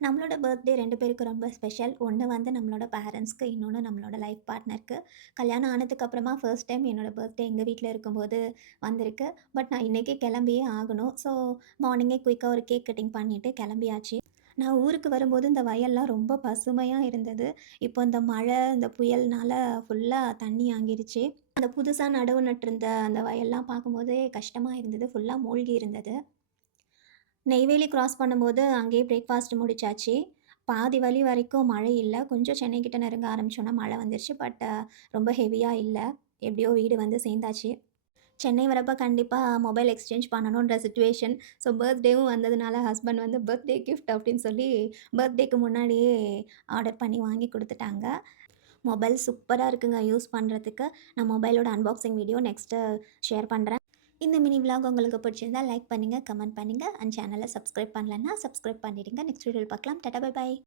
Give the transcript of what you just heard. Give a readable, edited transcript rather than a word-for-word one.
நம்மளோட பர்த்டே 2 பேருக்கு ரொம்ப ஸ்பெஷல். ஒண்ணு வந்து நம்மளோட பேரண்ட்ஸ்க்கு, இன்னொன்னு நம்மளோட லைஃப் பார்ட்னருக்கு. கல்யாணம் ஆனதுக்கப்புறமா ஃபர்ஸ்ட் டைம் என்னோட பர்த்டே எங்க வீட்ல இருக்கும்போது வந்திருக்கு. பட் நான் இன்னைக்கே கிளம்பியே ஆகணும். ஸோ மார்னிங்கே குயிக்கா ஒரு கேக் கட்டிங் பண்ணிட்டு கிளம்பியாச்சு. நான் ஊருக்கு வரும்போது இந்த வயல்லாம் ரொம்ப பசுமையா இருந்தது. இப்போ இந்த மழை, இந்த புயல்னால ஃபுல்லா தண்ணி ஆங்கிருச்சு. அந்த புதுசா நடவு நட்டிருந்த அந்த வயல்லாம் பார்க்கும்போதே கஷ்டமா இருந்தது. ஃபுல்லா மூழ்கி இருந்தது. நெய்வேலி கிராஸ் பண்ணும்போது அங்கேயே பிரேக்ஃபாஸ்ட் முடிச்சாச்சு. பாதி வழி வரைக்கும் மழை இல்ல. கொஞ்சம் சென்னை கிட்ட நெருங்க ஆரம்பிச்சோனே மழை வந்துருச்சு. பட் ரொம்ப ஹெவியா இல்ல. எப்படியோ வீடு வந்து சேர்ந்தாச்சு. சென்னை வரப்ப கண்டிப்பா மொபைல் எக்ஸ்சேஞ்ச் பண்ணணுன்ற சிச்சுவேஷன். ஸோ பர்த்டேவும் வந்ததுனால ஹஸ்பண்ட் வந்து பர்த்டே கிஃப்ட் அப்படின்னு சொல்லி பர்த்டேக்கு முன்னாடியே ஆர்டர் பண்ணி வாங்கி குடுத்துட்டாங்க. மொபைல் சூப்பரா இருக்குங்க யூஸ் பண்றதுக்கு. நான் மொபைலோட அன்பாக்சிங் வீடியோ நெக்ஸ்ட்டு ஷேர் பண்றேன். இந்த மினி விலாக் உங்களுக்கு பிடிச்சிருந்தா லைக் பண்ணுங்க, கமெண்ட் பண்ணுங்க அண்ட் சேனலை சப்ஸ்கிரைப் பண்ணலன்னா சப்ஸ்கிரைப் பண்ணிடுங்க. நெக்ஸ்ட் வீடியோவில் பார்க்கலாம். Tata bye by.